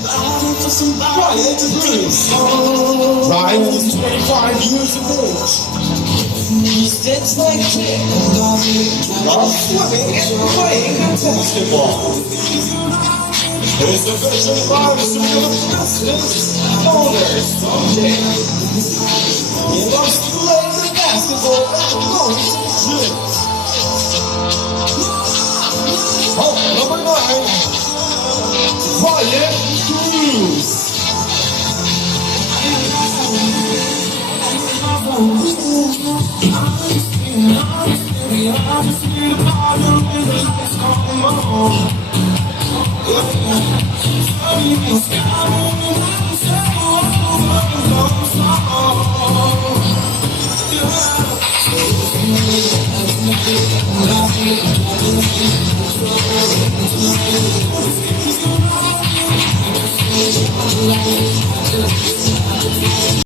Quiet Bruce. Ryan was 25 years of age. He sits like Dick. Loves swimming and playing basketball. His official rivals are the Pistons owners someday. He loves to play the basketball and goes to gym. Oh, number 9, Quiet Bruce.